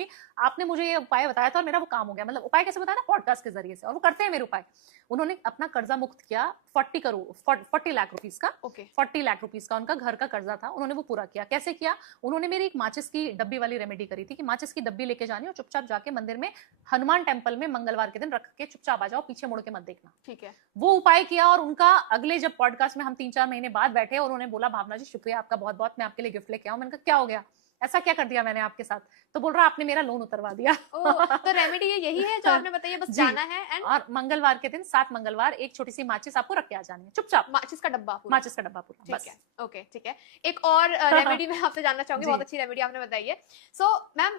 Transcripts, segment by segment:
जी आपने मुझे ये उपाय बताया था और मेरा वो काम हो गया। मतलब उपाय कैसे बताया ना, पॉडकास्ट के जरिए से, और वो करते हैं मेरे उपाय। उन्होंने अपना कर्जा मुक्त किया 40 लाख रुपीस का। ओके 40 लाख रुपीस का उनका घर का कर्जा था, उन्होंने वो पूरा किया। कैसे किया? उन्होंने मेरी एक माचिस की डब्बी वाली रेमेडी करी थी कि माचिस की डब्बी लेके जानी और चुपचाप जाके मंदिर में हनुमान टेम्पल में मंगलवार के दिन रख के चुपचाप आ जाओ, पीछे मुड़ के मत देखना। ठीक है। वो उपाय किया और उनका अगले जब पॉडकास्ट में हम 3-4 महीने बाद बैठे और उन्होंने बोला भावना जी शुक्रिया आपका बहुत बहुत, मैं आपके लिए गिफ्ट लेके आऊं। मैंने कहा क्या हो गया, ऐसा क्या कर दिया मैंने आपके साथ? तो बोल रहा आपने मेरा लोन उतरवा दिया। तो रेमेडी ये यही है जो आपने बताई, बस जी, जाना है एंड और मंगलवार के दिन 7 मंगलवार एक छोटी सी माचिस आपको रख के आ जानी है चुपचाप। माचिस का डब्बा पूरा। माचिस का डब्बा पूरा, ठीक बस। है, ओके ठीक है। एक और रेमेडी मैं आपसे जानना चाहूंगी, जी। बहुत अच्छी रेमेडी आपने बताई है। सो मैम,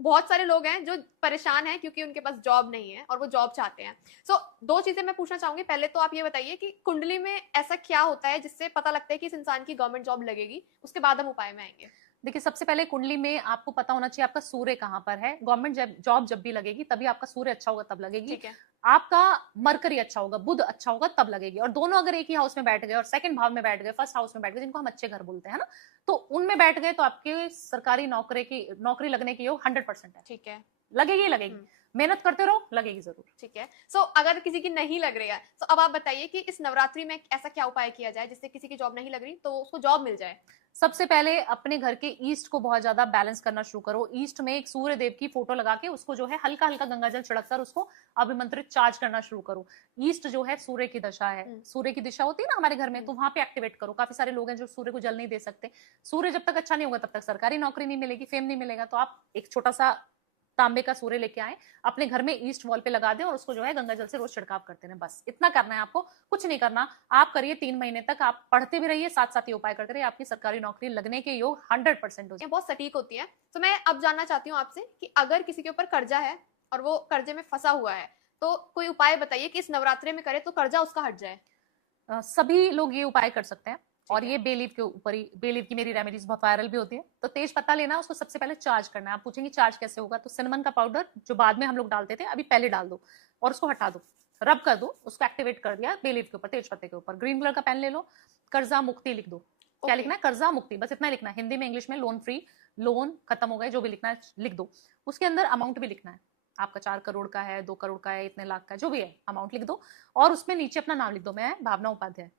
बहुत सारे लोग हैं जो परेशान हैं क्योंकि उनके पास जॉब नहीं है और वो जॉब चाहते हैं। सो दो चीजें मैं पूछना चाहूंगी। पहले तो आप ये बताइए कि कुंडली में ऐसा क्या होता है जिससे पता लगता है कि इस इंसान की गवर्नमेंट जॉब लगेगी, उसके बाद हम उपाय में आएंगे। देखिए सबसे पहले कुंडली में आपको पता होना चाहिए आपका सूर्य कहाँ पर है। गवर्नमेंट जॉब जब भी लगेगी तभी आपका सूर्य अच्छा होगा तब लगेगी। ठीक है। आपका मरकरी अच्छा होगा, बुध अच्छा होगा तब लगेगी। और दोनों अगर एक ही हाउस में बैठ गए और सेकंड भाव में बैठ गए, फर्स्ट हाउस में बैठ गए, जिनको हम अच्छे घर बोलते हैं ना, तो उनमें बैठ गए तो आपके सरकारी नौकरी लगने की योग 100% है। ठीक है। लगेगी ही लगेगी, मेहनत करते रहो, लगेगी जरूर। ठीक है। सो अगर किसी की नहीं लग रही है, तो अब आप बताइए कि इस नवरात्रि में ऐसा क्या उपाय किया जाए जिससे किसी की जॉब नहीं लग रही तो उसको जॉब मिल जाए। सबसे पहले अपने घर के ईस्ट को बहुत ज्यादा बैलेंस करना शुरू करो। ईस्ट में एक सूर्य देव की फोटो लगा के उसको जो है हल्का हल्का गंगा जल छिड़ककर उसको अभिमंत्रित चार्ज करना शुरू करो। ईस्ट जो है सूर्य की दशा है, सूर्य की दिशा होती है ना हमारे घर में, तो वहां पे एक्टिवेट करो। काफी सारे लोग हैं जो सूर्य को जल नहीं दे सकते। सूर्य जब तक अच्छा नहीं होगा तब तक सरकारी नौकरी नहीं मिलेगी, फेम नहीं मिलेगा। तो आप एक छोटा सा तांबे का सूर्य लेके आए, अपने घर में ईस्ट वॉल पे लगा दें और उसको जो है गंगा जल से रोज छिड़काव करते रहे। बस इतना करना है आपको, कुछ नहीं करना। आप करिए 3 महीने तक, आप पढ़ते भी रहिए, साथ साथ ये उपाय करते रहिए, आपकी सरकारी नौकरी लगने के योग 100% हो ये जाए। बहुत सटीक होती है। तो मैं अब जानना चाहती हूँ आपसे कि अगर किसी के ऊपर कर्जा है और वो कर्जे में फंसा हुआ है, तो कोई उपाय बताइए कि इस नवरात्रि में करे तो कर्जा उसका हट जाए। सभी लोग ये उपाय कर सकते हैं। और है। ये बेलीव के ऊपर ही, बेलीव की मेरी रेमेडीज बहुत वायरल भी होती है। तो तेज पत्ता लेना, उसको सबसे पहले चार्ज करना है। आप पूछेंगे चार्ज कैसे होगा, तो सिनेमन का पाउडर जो बाद में हम लोग डालते थे, अभी पहले डाल दो और उसको हटा दो, रब कर दो, उसको एक्टिवेट कर दिया बेलीव के ऊपर, तेज पत्ते के ऊपर। ग्रीन कलर का पेन ले लो, कर्जा मुक्ति लिख दो। क्या लिखना है? कर्जा मुक्ति, बस इतना लिखना है। हिंदी में इंग्लिश में लोन फ्री, लोन खत्म हो गए, जो भी लिखना है लिख दो। उसके अंदर अमाउंट भी लिखना है, आपका 4 करोड़ का है, 2 करोड़ का है, इतने लाख का, जो भी है अमाउंट लिख दो। और उसमें नीचे अपना नाम लिख दो, मैं भावना उपाध्याय,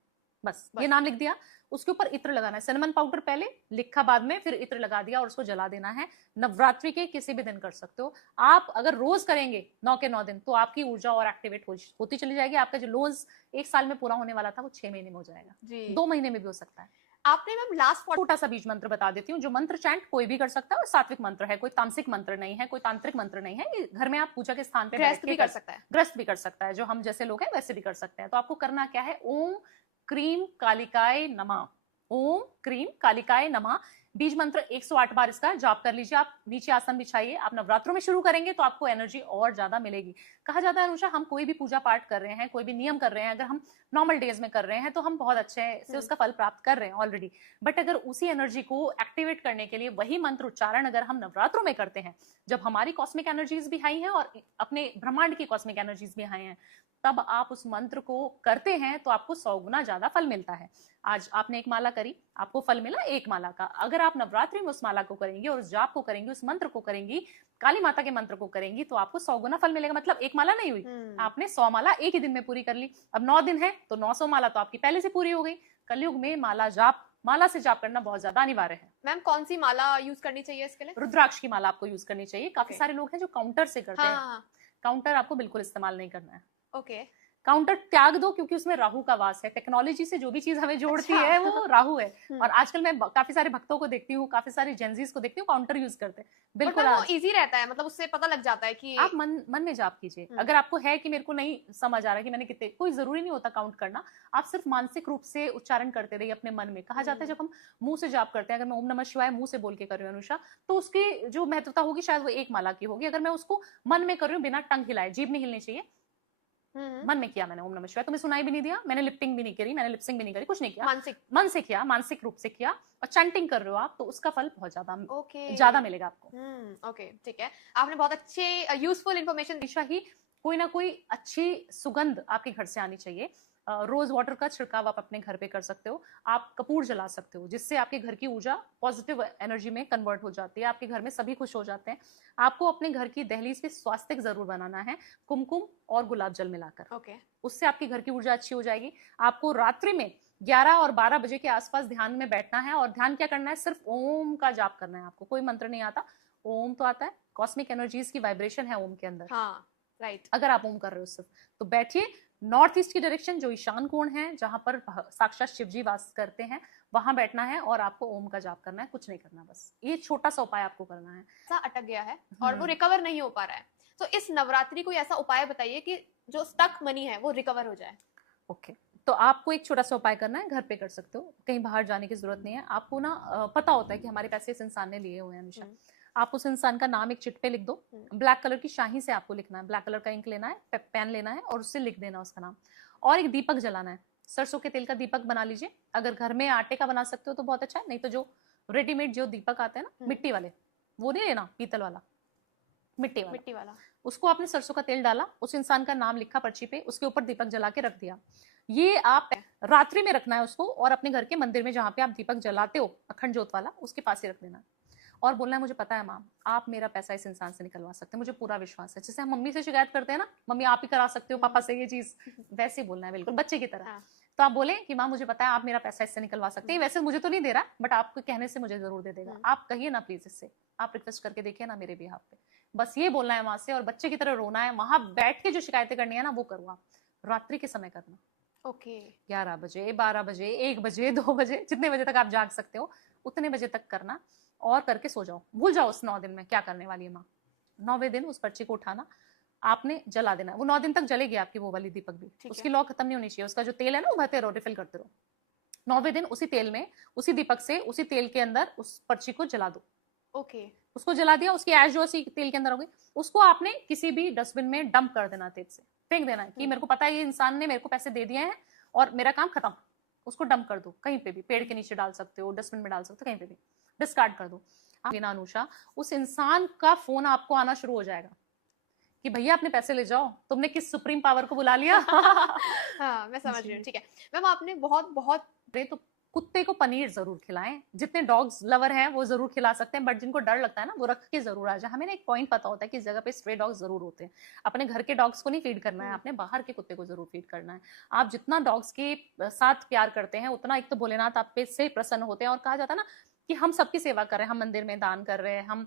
बस ये नाम लिख दिया। उसके ऊपर इत्र लगाना है, सिनेमन पाउडर पहले लिखा बाद में, फिर इत्र लगा दिया और उसको जला देना है। नवरात्रि के किसी भी दिन कर सकते हो आप। अगर रोज करेंगे 9 के 9 दिन तो आपकी ऊर्जा और एक्टिवेट होती चली जाएगी। आपका जो लोन्स 1 साल में पूरा होने वाला था वो 6 महीने में हो जाएगा, 2 महीने में भी हो सकता है। आपने मैम लास्ट छोटा सा बीज मंत्र बता देती हूँ, जो मंत्र चैंट कोई भी कर सकता है और सात्विक मंत्र है, कोई तामसिक मंत्र नहीं है, कोई तांत्रिक मंत्र नहीं है। ये घर में आप पूजा के स्थान पे गृहस्थ भी कर सकता है। ग्रस्त भी कर सकता है, जो हम जैसे लोग हैं वैसे भी कर सकते हैं। तो आपको करना क्या है, ओम क्रीम कालिकाय नमः, ओम क्रीम कालिकाय नमः बीज मंत्र 108 बार इसका जाप कर लीजिए। आप नीचे आसन बिछाइए। आप नवरात्रों में शुरू करेंगे तो आपको एनर्जी और ज्यादा मिलेगी। कहा जाता है अनुषा, हम कोई भी पूजा पाठ कर रहे हैं, कोई भी नियम कर रहे हैं, अगर हम नॉर्मल डेज में कर रहे हैं तो हम बहुत अच्छे से उसका फल प्राप्त कर रहे हैं ऑलरेडी। बट अगर उसी एनर्जी को एक्टिवेट करने के लिए वही मंत्र उच्चारण अगर हम नवरात्रों में करते हैं, जब हमारी कॉस्मिक एनर्जीज भी हाई है और अपने ब्रह्मांड की कॉस्मिक एनर्जीज भी हाई है, तब आप उस मंत्र को करते हैं तो आपको 100 गुना ज्यादा फल मिलता है। आज आपने एक माला करी, आपको फल मिला 1 माला का। अगर आप नवरात्रि में उस माला को करेंगी और उस जाप को करेंगी, उस मंत्र को करेंगी, काली माता के मंत्र को करेंगी, तो आपको 100 गुना फल मिलेगा। मतलब 1 माला नहीं हुई, आपने 100 माला एक ही दिन में पूरी कर ली। अब 9 दिन है तो 900 माला तो आपकी पहले से पूरी हो गई। कलयुग में माला से जाप करना बहुत ज्यादा अनिवार्य है। मैम कौन सी माला यूज करनी चाहिए इसके लिए? रुद्राक्ष की माला आपको यूज करनी चाहिए। काफी सारे लोग हैं जो काउंटर से करते हैं। काउंटर आपको बिल्कुल इस्तेमाल नहीं करना है। ओके। काउंटर त्याग दो, क्योंकि उसमें राहु का वास है। टेक्नोलॉजी से जो भी चीज हमें जोड़ती है वो राहु है। और आजकल मैं काफी सारे भक्तों को देखती हूँ, काफी सारे जेंजीज को देखती हूँ, काउंटर यूज करते हैं। बिल्कुल वो इजी रहता है, मतलब उससे पता लग जाता है कि आप मन में जाप कीजिए। अगर आपको है कि मेरे को नहीं समझ आ रहा कि मैंने कितने, कोई जरूरी नहीं होता काउंट करना। आप सिर्फ मानसिक रूप से उच्चारण करते रहिए अपने मन में। कहा जाता है जब हम मुंह से जाप करते हैं, अगर मैं ओम नमः शिवाय मुंह से बोल के कर रही हूँ अनुषा, तो उसकी जो महत्वता होगी शायद वो 1 माला की होगी। अगर मैं उसको मन में कर रही हूँ, बिना टंग हिलाए, जीभ नहीं हिलनी चाहिए, मन में किया मैंने ओम नमः शिवाय, तुम्हें सुनाई भी नहीं दिया, मैंने लिप्टिंग भी नहीं करी, मैंने लिपसिंग भी नहीं करी, कुछ नहीं किया, मन से किया, मानसिक रूप से किया और चैंटिंग कर रहे हो आप, तो उसका फल बहुत ज्यादा मिलेगा आपको। ओके ठीक है। आपने बहुत अच्छे यूजफुल इन्फॉर्मेशन। हमेशा ही कोई ना कोई अच्छी सुगंध आपके घर से आनी चाहिए। रोज वाटर का छिड़काव आप अपने घर पे कर सकते हो। आप कपूर जला सकते हो, जिससे आपके घर की ऊर्जा पॉजिटिव एनर्जी में कन्वर्ट हो जाती है, आपके घर में सभी खुश हो जाते हैं। आपको अपने घर की दहलीज पे स्वास्तिक जरूर बनाना है, कुमकुम और गुलाब जल मिलाकर। ओके, उससे आपके घर की ऊर्जा अच्छी हो जाएगी। आपको रात्रि में 11 और 12 बजे के आसपास ध्यान में बैठना है, और ध्यान क्या करना है, सिर्फ ओम का जाप करना है। आपको कोई मंत्र नहीं आता, ओम तो आता है, कॉस्मिक एनर्जीज की वाइब्रेशन है ओम के अंदर। हाँ, राइट। अगर आप ओम कर रहे हो सिर्फ, तो बैठिए नॉर्थ ईस्ट की डायरेक्शन, जो ईशान कोण है, जहां पर साक्षात शिव जी वास करते हैं, वहां बैठना है और आपको ओम का जाप करना है, कुछ नहीं करना, बस ये छोटा सा उपाय आपको करना है। ऐसा अटक गया है और वो रिकवर नहीं हो पा रहा है, तो इस नवरात्रि कोई ऐसा उपाय बताइए कि जो स्टक मनी है वो रिकवर हो जाए। ओके, तो आपको एक छोटा सा उपाय करना है, घर पे कर सकते हो, कहीं बाहर जाने की जरूरत नहीं है। आपको ना पता होता है कि हमारे पैसे इस इंसान ने लिए हुए हैं अनुषा। आप उस इंसान का नाम एक चिट पे लिख दो, ब्लैक कलर की शाही से आपको लिखना है, ब्लैक कलर का इंक लेना है, पेन लेना है और उससे लिख देना उसका नाम। और एक दीपक जलाना है, सरसों के तेल का दीपक बना लीजिए। अगर घर में आटे का बना सकते हो तो बहुत अच्छा है, नहीं तो जो रेडीमेड जो दीपक आते हैं ना मिट्टी वाले, वो नहीं लेना, पीतल वाला, मिट्टी वाला, उसको आपने सरसों का तेल डाला, उस इंसान का नाम लिखा पर्ची पे, उसके ऊपर दीपक जला के रख दिया। ये आप रात्रि में रखना है उसको, और अपने घर के मंदिर में जहां पे आप दीपक जलाते हो अखंड ज्योत वाला, उसके पास ही रख देना। और बोलना है, मुझे पता है माम, आप मेरा पैसा इस इंसान से निकलवा सकते हैं, मुझे पूरा विश्वास है। जैसे हम मम्मी से शिकायत करते हैं ना, मम्मी आप ही करा सकते हो पापा से ये चीज, वैसे ही बोलना है, बिल्कुल बच्चे की तरह। तो आप बोले कि माँ मुझे पता है आप मेरा पैसा इससे निकलवा सकते हैं, वैसे मुझे तो नहीं दे रहा, बट आपके कहने से मुझे जरूर दे देगा। आप कहिए ना प्लीज, इससे आप रिक्वेस्ट करके देखिए ना मेरे बिहाफ पे, बस ये बोलना है वहां से, और बच्चे की तरह रोना है। वहां बैठ के जो शिकायतें करनी है ना, वो करो आप, रात्रि के समय करना। ओके, 11 बजे, 12 बजे, 1 बजे, 2 बजे, जितने बजे तक आप जाग सकते हो उतने बजे तक करना, और करके सो जाओ। भूल जाओ उस 9 दिन में क्या करने वाली है माँ। 9वें दिन उस पर्ची को उठाना, आपने जला देना। वो 9 दिन तक जलेगी आपकी वो वाली दीपक भी, उसकी लौ खत्म नहीं होनी चाहिए। उसका जो तेल है ना, वो भरते रहो, रिफिल करते रहो। 9वें दिन उसी तेल में, उसी दीपक से, उसी तेल के अंदर उस पर्ची को जला दो। ओके, उसको जला दिया, उसकी ऐश जो उसी तेल के अंदर होगी, उसको आपने किसी भी डस्टबिन में डंप कर देना, तेल से फेंक देना है कि मेरे को पता है ये इंसान ने मेरे को पैसे दे दिए हैं और मेरा काम खत्म। उसको डंप कर दो कहीं पे भी, पेड़ के नीचे डाल सकते हो, डस्टबिन में डाल सकते हो, कहीं पे भी डिस्कार्ड कर दो। बिना अनुषा, उस इंसान का फोन आपको आना शुरू हो जाएगा कि भैया अपने पैसे ले जाओ, तुमने किस सुप्रीम पावर को बुला लिया। हाँ, मैं समझ रही हूँ, ठीक है मैम। आपने बहुत बहुत तो कुत्ते को पनीर जरूर खिलाएं, जितने डॉग्स लवर हैं वो जरूर खिला सकते हैं, बट जिनको डर लगता है ना, वो रख के जरूर आ जाए। हमें ना एक पॉइंट पता होता है कि इस जगह पे स्ट्रे डॉग्स जरूर होते हैं। अपने घर के डॉग्स को नहीं फीड करना है, आपने बाहर के कुत्ते को जरूर फीड करना है। आप जितना डॉग्स के साथ प्यार करते हैं, उतना एक तो भोलेनाथ आप पे से प्रसन्न होते हैं। और कहा जाता है ना कि हम सबकी सेवा कर रहे हैं, हम मंदिर में दान कर रहे हैं, हम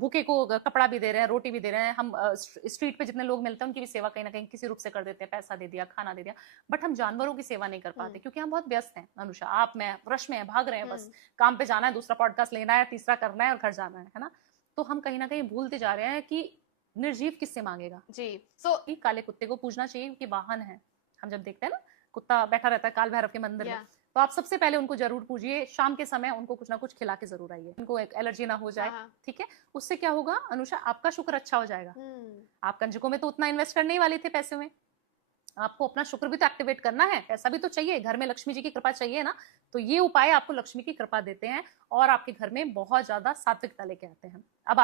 भूखे को कपड़ा भी दे रहे हैं, रोटी भी दे रहे हैं, हम स्ट्रीट पे जितने लोग मिलते हैं उनकी भी सेवा कहीं ना कहीं किसी रूप से कर देते हैं, पैसा दे दिया, खाना दे दिया। बट हम जानवरों की सेवा नहीं कर पाते, क्योंकि हम बहुत व्यस्त हैं अनुषा। आप, मैं रश में भाग रहे हैं, बस काम पे जाना है, दूसरा पॉडकास्ट लेना है, तीसरा करना है और घर जाना है ना। तो हम कहीं ना कहीं भूलते जा रहे हैं कि निर्जीव किससे मांगेगा जी। सो काले कुत्ते को पूजना चाहिए, कि वाहन है। हम जब देखते हैं ना कुत्ता बैठा रहता है काल भैरव के मंदिर में, तो आप सबसे पहले उनको जरूर पूजिए। शाम के समय उनको कुछ ना कुछ खिला के जरूर आइए, उनको एक एलर्जी ना हो जाए। ठीक है, उससे क्या होगा अनुषा, आपका शुक्र अच्छा हो जाएगा। आप कंजकों में तो उतना इन्वेस्ट करने ही वाले थे पैसे में, आपको अपना शुक्र भी तो एक्टिवेट करना है, पैसा भी तो चाहिए, घर में लक्ष्मी जी की कृपा चाहिए ना। तो ये उपाय आपको लक्ष्मी की कृपा देते हैं और आपके घर में बहुत ज्यादा सात्विकता लेके आते हैं। अब